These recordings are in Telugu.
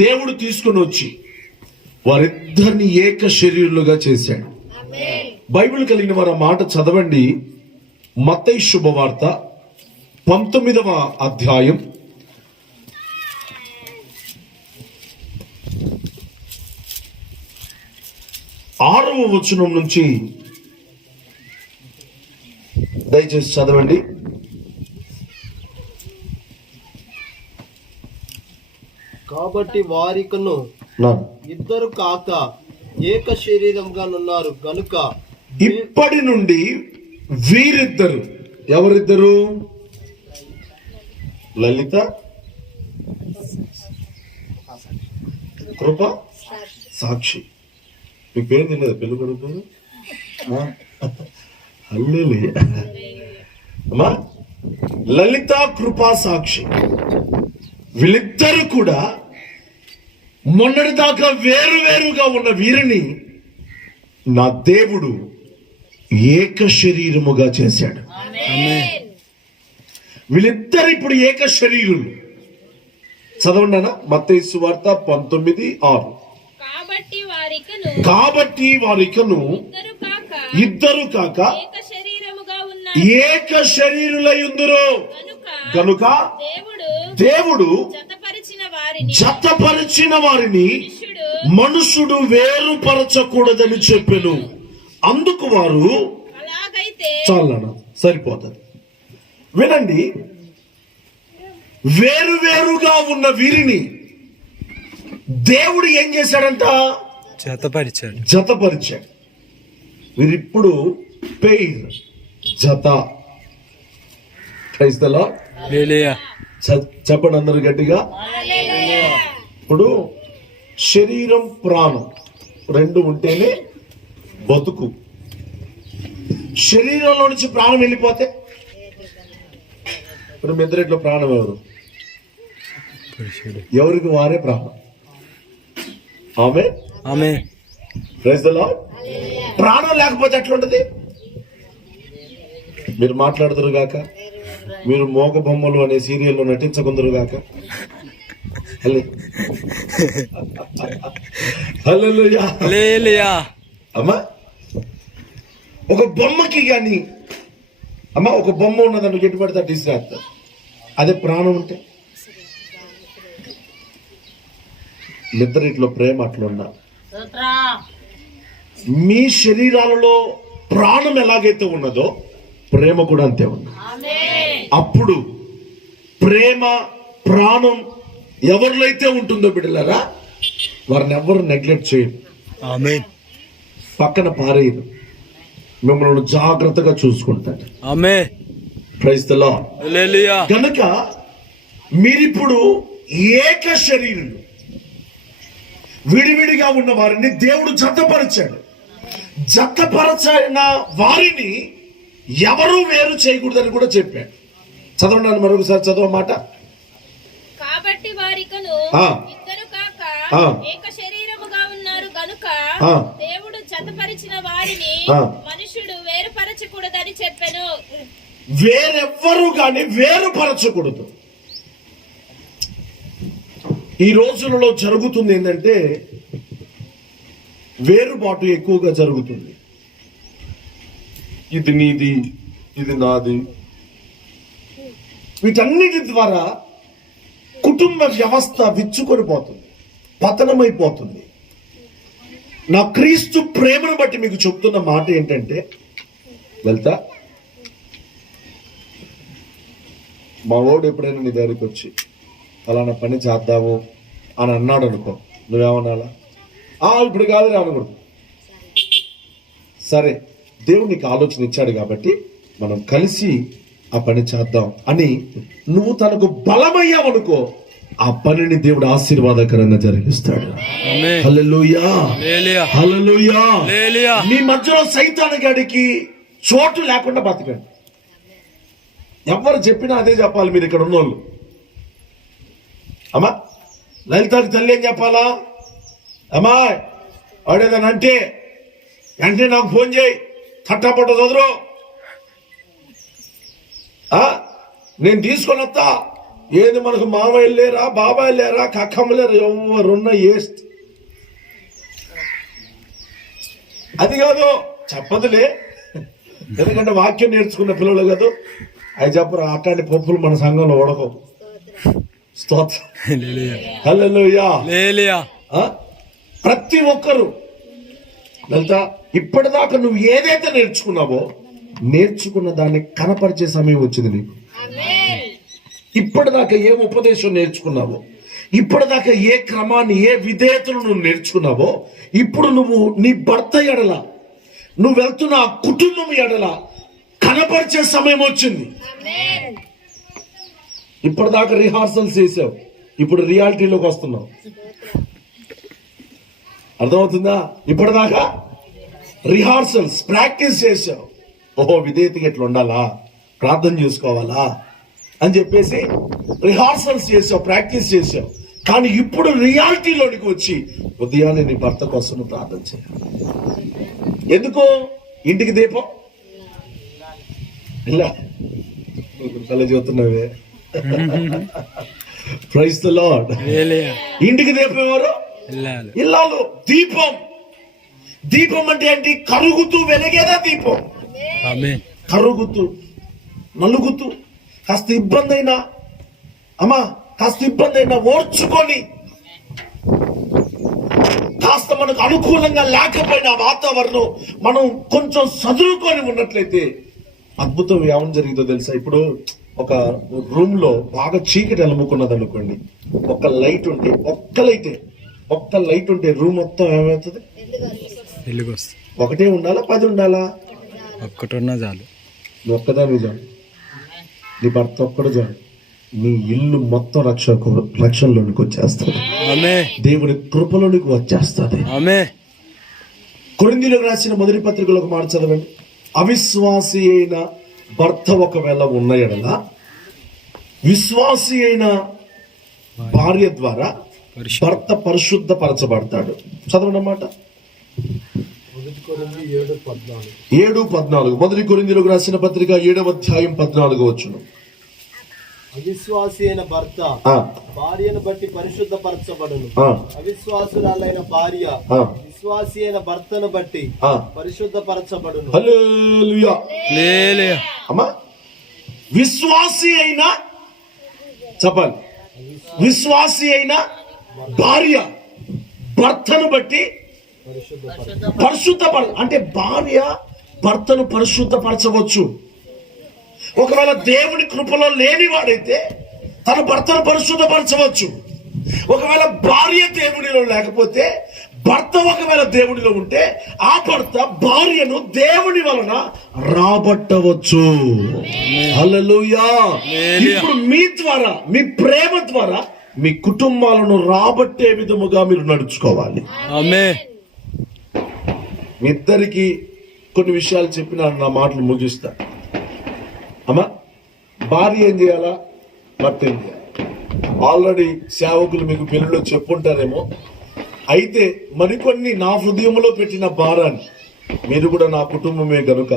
దేవుడు తీసుకుని వచ్చి వారిద్దరిని ఏక శరీరులుగా చేశాడు. బైబిల్ కలిగిన వారు ఆ మాట చదవండి. మత్తయి శుభవార్త 19వ అధ్యాయం 6వ వచనం నుంచి దయచేసి చదవండి. కాబట్టి వారికను ఇద్దరు కాక ఏక శరీరంగా ఉన్నారు గనుక ఇప్పటి నుండి వీరిద్దరు, ఎవరిద్దరు? లలిత, కృప, సాక్షి. మీ పేరు తినలేదు పెళ్లి కొడుకు? అమ్మా, లలిత, కృప, సాక్షి వీళ్ళిద్దరు కూడా మొన్నటి దాకా వేరువేరుగా ఉన్న వీరిని నా దేవుడు ఏక శరీరముగా చేశాడు. వీళ్ళిద్దరు ఇప్పుడు ఏక శరీరులు. చదవండి అన్న, మత్తయి సువార్త 19:6. కాబట్టి వారికను ఇద్దరు కాక ఏక శరీరులై ఉందురు గనుక దేవుడు జతపరిచిన వారిని మనుషుడు వేరుపరచకూడదని చెప్పెను. అందుకు వారు చాలా సరిపోతుంది. వినండి, వేరువేరుగా ఉన్న వీరిని దేవుడు ఏం చేశాడంట? జతపరిచాడు. వీరిప్పుడు పెయిర్, జత. క్రైస్తలా చెప్పండి అందరు గట్టిగా. ఇప్పుడు శరీరం ప్రాణం రెండు ఉంటేనే బతుకు. శరీరంలో నుంచి ప్రాణం వెళ్ళిపోతే ఇప్పుడు మెదరెట్లో ప్రాణం ఎవరికి వారే ప్రాణం. ఆమె ప్రైజ్ ది లార్డ్. ప్రాణం లేకపోతే ఎట్లుంటది? మీరు మాట్లాడుదురు గాక, మీరు మోగ బొమ్మలు అనే సీరియల్లో నటించకుందరు గాక. అమ్మా, ఒక బొమ్మకి గాని అమ్మా, ఒక బొమ్మ ఉన్నదాన్ని ఎటు పడితే అటు తీసుకురాస్తారు. అదే ప్రాణం ఉంటే నిద్రలో ప్రేమ అట్లున్నా మీ శరీరాలలో ప్రాణం ఎలాగైతే ఉన్నదో ప్రేమ కూడా అంతే ఉంది. అప్పుడు ప్రేమ ప్రాణం ఎవరిలో అయితే ఉంటుందో బిడ్డలారా, వారిని ఎవరు నెగ్లెక్ట్ చేయరు, పక్కన పారేయరు, మిమ్మల్ని జాగ్రత్తగా చూసుకుంటారు. Praise the lord. కనుక మీరిప్పుడు ఏక శరీరులు. విడివిడిగా ఉన్న వారిని దేవుడు జతపరిచాడు. జతపరచిన వారిని ఎవరు వేరు చేయకూడదని కూడా చెప్పాడు. చదవండి మరొకసారి చదవ మాట. కాబట్టి వారికను ఇద్దరు కాక ఏక శరీరముగా ఉన్నారు గనుక దేవుడు జతపరిచిన వారిని మనుషుడు వేరుపరచకూడదని చెప్పెను. వేరెవ్వరు గాని వేరుపరచకూడదు. ఈ రోజులలో జరుగుతుంది ఏంటంటే వేరుబాటు ఎక్కువగా జరుగుతుంది. ఇది నీది, ఇది నాది. వీటన్నిటి ద్వారా కుటుంబ వ్యవస్థ విచ్చుకొని పోతుంది, పతనమైపోతుంది. నా క్రీస్తు ప్రేమను బట్టి మీకు చెప్తున్న మాట ఏంటంటే, వెళ్తా మా వాడు ఎప్పుడైనా నీ దగ్గరికి వచ్చి అలానా పని చేద్దాము అని అన్నాడు అనుకో, నువ్వేమనాలా? ఇప్పుడు కాదు అనకూడదు. సరే, దేవుడు నీకు ఆలోచన ఇచ్చాడు కాబట్టి మనం కలిసి ఆ పని చేద్దాం అని నువ్వు తనకు బలమయ్యావనుకో, ఆ పనిని దేవుడు ఆశీర్వాదకరంగా జరిగిస్తాడు. హల్లెలూయా, హల్లెలూయా. మీ మధ్యలో సైతాను గడికి చోటు లేకుండా బతకండి. ఎవరు చెప్పినా అదే చెప్పాలి మీరు ఇక్కడ ఉన్నోళ్ళు. అమ్మా, లలితకి తల్లి ఏం చెప్పాలా? అమ్మా, వాడేదని అంటే వెంటనే నాకు ఫోన్ చేయి, తట్టపట్ట చదురు, నేను తీసుకొని వస్తా, ఏది మనకు మామయ్య లేరా, బాబాయ్ లేరా, కక్కమ్మ లేరా, ఎవరున్న ఏస్ట్ అది కాదు చెప్పదులే. ఎందుకంటే వాక్యం నేర్చుకున్న పిల్లలు కాదు అవి చెప్పరు. అట్లాంటి పప్పులు మన సంఘంలో ఉడకవు. స్తోత్రం, హల్లెలూయా. ప్రతి ఒక్కరు లలిత ఇప్పటిదాకా నువ్వు ఏదైతే నేర్చుకున్నావో నేర్చుకున్న దాన్ని కనపరిచే సమయం వచ్చింది నీకు. ఇప్పటిదాకా ఏ ఉపదేశం నేర్చుకున్నావో, ఇప్పటిదాకా ఏ క్రమాన్ని, ఏ విధేయతను నువ్వు నేర్చుకున్నావో, ఇప్పుడు నువ్వు నీ భర్త ఎడల, నువ్వు వెళ్తున్న ఆ కుటుంబం ఎడల కనపరిచే సమయం వచ్చింది. ఇప్పటిదాకా రిహార్సల్స్ చేసావు, ఇప్పుడు రియాలిటీలోకి వస్తున్నావు. అర్థమవుతుందా? ఇప్పటిదాకా రిహార్సల్స్ ప్రాక్టీస్ చేసావు. ఓహో విధేయతగా ఎట్లా ఉండాలా, ప్రార్థన చేసుకోవాలా అని చెప్పేసి రిహార్సల్స్ చేసావు, ప్రాక్టీస్ చేసావు. కానీ ఇప్పుడు రియాలిటీలోనికి వచ్చి ఉదయాన్నే నీ భర్త కోసం ప్రార్థన చేయాలి. ఎందుకు? ఇంటికి దీపం ఇలా చూస్తున్నావే. Praise the lord. ఇంటికి దీపం ఎవరు? ఇల్లాలు. దీపం, దీపం అంటే ఏంటి? కరుగుతూ వెలిగేదా దీపం. కరుగుతూ నలుగుతూ కాస్త ఇబ్బంది అయినా, అమ్మా కాస్త ఇబ్బంది అయినా ఓర్చుకొని, కాస్త మనకు అనుకూలంగా లేకపోయినా వాతావరణం మనం కొంచెం సదురుకొని ఉన్నట్లయితే అద్భుతం ఏమని జరిగిందో తెలుసా? ఇప్పుడు ఒక రూమ్ లో బాగా చీకటి అలుముకున్నది అనుకోండి, ఒక్క లైట్ ఉంటే రూమ్ మొత్తం ఏమవుతుంది? ఒకటే ఉండాలా, 10 ఉండాలా? ఒక్కటున్నా చాలు. ఒక్కదాని చాలు, నీ భర్త ఒక్కడు చాలు, నీ ఇల్లు మొత్తం రక్షణలోనికి వచ్చేస్తుంది. దేవుని కృపలోనికి వచ్చేస్తుంది. కొరింథీయులకు రాసిన మొదటి పత్రికలో ఒక మాట చదవండి. అవిశ్వాసి అయిన భర్త ఒకవేళ ఉన్న ఎడల విశ్వాసి అయిన భార్య ద్వారా భర్త పరిశుద్ధపరచబడతాడు. చదవనమాట 7:14. మొదటి కొరింథీయులకు రాసిన పత్రిక 7వ అధ్యాయం 14 వచనం. అవిశ్వాసి అయిన భర్త భార్యను బట్టి పరిశుద్ధపరచబడును, అవిశ్వాసురాలైన భార్య విశ్వాసి అయిన భర్తను బట్టి పరిశుద్ధపరచబడును. హల్లెలూయా. అమ్మా విశ్వాసి అయిన, చెప్పాలి, విశ్వాసి అయిన భార్య భర్తను బట్టి అంటే భార్య భర్తను పరిశుద్ధపరచవచ్చు. ఒకవేళ దేవుని కృపలో లేనివాడైతే తన భర్తను పరిశుద్ధపరచవచ్చు. ఒకవేళ భార్య దేవునిలో లేకపోతే, భర్త ఒకవేళ దేవునిలో ఉంటే ఆ భర్త భార్యను దేవుని వలన రాబట్టవచ్చు. హల్లెలూయా. ఇప్పుడు మీ ద్వారా, మీ ప్రేమ ద్వారా మీ కుటుంబాలను రాబట్టే విధముగా మీరు నడుచుకోవాలి. మీ ఇద్దరికి కొన్ని విషయాలు చెప్పిన నా మాటలు ముగిస్తా. అమ్మా భార్య ఏం చేయాలా, భర్త ఏం చేయాలి? ఆల్రెడీ సేవకులు మీకు పెళ్లిలో చెప్పుంటారేమో. అయితే మరికొన్ని నా హృదయంలో పెట్టిన భారాన్ని, మీరు కూడా నా కుటుంబమే గనుక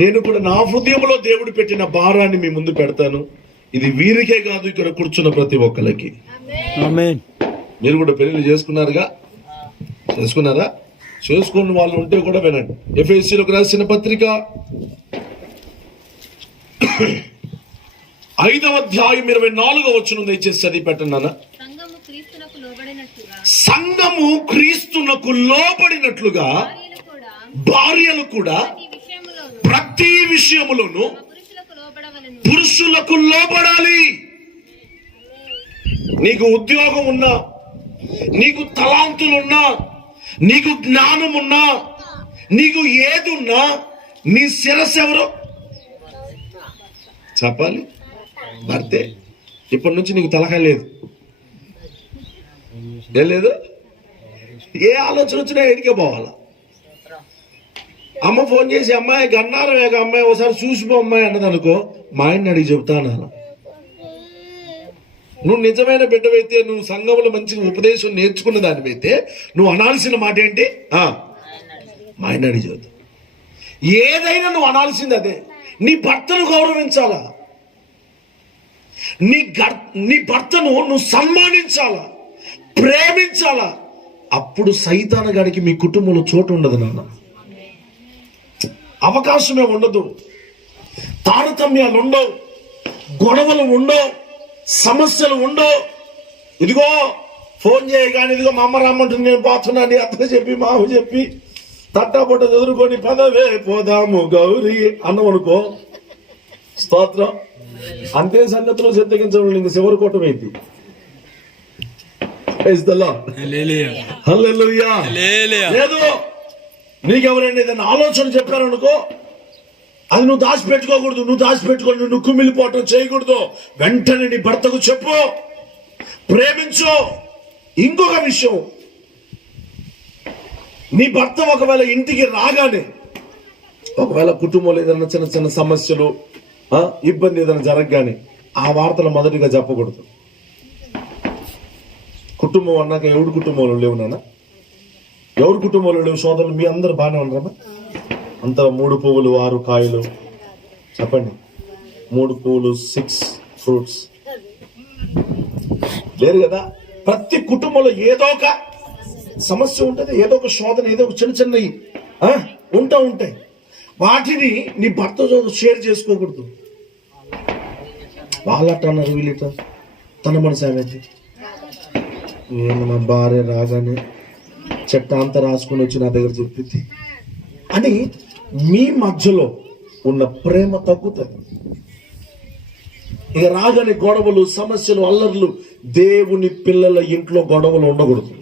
నేను కూడా నా హృదయంలో దేవుడు పెట్టిన భారాన్ని మీ ముందు పెడతాను. ఇది వీరికే కాదు, ఇక్కడ కూర్చున్న ప్రతి ఒక్కరికి. మీరు కూడా పెళ్లి చేసుకున్నారా? చేసుకున్న వాళ్ళు ఉంటే కూడా వినండి. ఎఫెసీయులకు రాసిన పత్రిక 5వ అధ్యాయం 24వ వచనం దయచేసి చదివి పెట్టండి నాన్న. సంఘము క్రీస్తునకు లోబడినట్లుగా భార్యలు కూడా ప్రతి విషయములోను పురుషులకు లోబడాలి. నీకు ఉద్యోగం ఉన్నా, నీకు తలాంతులున్నా, నీకు జ్ఞానం ఉన్నా, నీకు ఏదున్నా, నీ శిరస్సు ఎవరు? చెప్పాలి, భర్తే. ఇప్పటి నుంచి నీకు తలకాయ లేదు, ఏం లేదు. ఏ ఆలోచన వచ్చినా ఎడికే పోవాలా. అమ్మ ఫోన్ చేసి అమ్మాయి గన్నారం ఏక అమ్మాయి ఒకసారి చూసిపో అమ్మాయి అన్నది అనుకో, మా ఆయన్ని అడిగి చెబుతాను. నువ్వు నిజమైన బిడ్డవైతే, నువ్వు సంఘంలో మంచి ఉపదేశం నేర్చుకున్న దానివైతే నువ్వు అనాల్సిన మాట ఏంటి? మా ఆయన అడిగి చెబుతా. ఏదైనా నువ్వు అనాల్సింది అదే. నీ భర్తను గౌరవించాలా. నీ భర్తను నువ్వు సన్మానించాలా, ప్రేమించాలా. అప్పుడు సైతాను గారికి మీ కుటుంబంలో చోటు ఉండదు నాన్న, అవకాశమే ఉండదు. తారతమ్యాలు ఉండవు, గొడవలు ఉండవు, సమస్యలు ఉండవు. ఇదిగో ఫోన్ చేయగానే ఇదిగో మా అమ్మ రమ్మంటుంది, నేను పోతున్నాను, అత్త చెప్పి మామ చెప్పి తట్టాపట్ట ఎదుర్కొని పదవే పోదాము గౌరీ అన్నమనుకో, స్తోత్రం. అంతే సంగతిలో సిద్ధగించడం ఇంక చివరి కూటమైంది. లేదు నీకెవరైనా ఏదైనా ఆలోచన చెప్పారనుకో, అది నువ్వు దాచిపెట్టుకోకూడదు. నువ్వు దాచిపెట్టుకొని నువ్వు కుమిలిపోవటం చేయకూడదు. వెంటనే నీ భర్తకు చెప్పు, ప్రేమించు. ఇంకొక విషయం, నీ భర్త ఒకవేళ ఇంటికి రాగానే ఒకవేళ కుటుంబంలో ఏదైనా చిన్న చిన్న సమస్యలు, ఇబ్బంది ఏదైనా జరగగానే ఆ వార్తలు మొదటిగా చెప్పకూడదు. కుటుంబం అన్నాక ఎవరి కుటుంబంలో లేవు నాన్న, ఎవరి కుటుంబంలో లేవు సోదరులు? మీ అందరు బాగానే ఉన్నారమ్మా? అంత 3 పువ్వులు 6 కాయలు చెప్పండి. 3 పువ్వులు 6 ఫ్రూట్స్ లేరు కదా. ప్రతి కుటుంబంలో ఏదో ఒక సమస్య ఉంటుంది, ఏదో ఒక శోధన, ఏదో ఒక చిన్న చిన్నవి ఉంటాయి. వాటిని నీ భర్తతో షేర్ చేసుకోకూడదు. వాళ్ళట అన్నారు, వీళ్ళట తన మనసు ఏమైంది, నేను నా భార్య రాగానే చెట్ట అంతా రాసుకుని వచ్చి నా దగ్గర చెప్పింది అని మీ మధ్యలో ఉన్న ప్రేమ తగ్గుతుంది. ఇక రాగానే గొడవలు, సమస్యలు, అల్లర్లు. దేవుని పిల్లల ఇంట్లో గొడవలు ఉండకూడదు.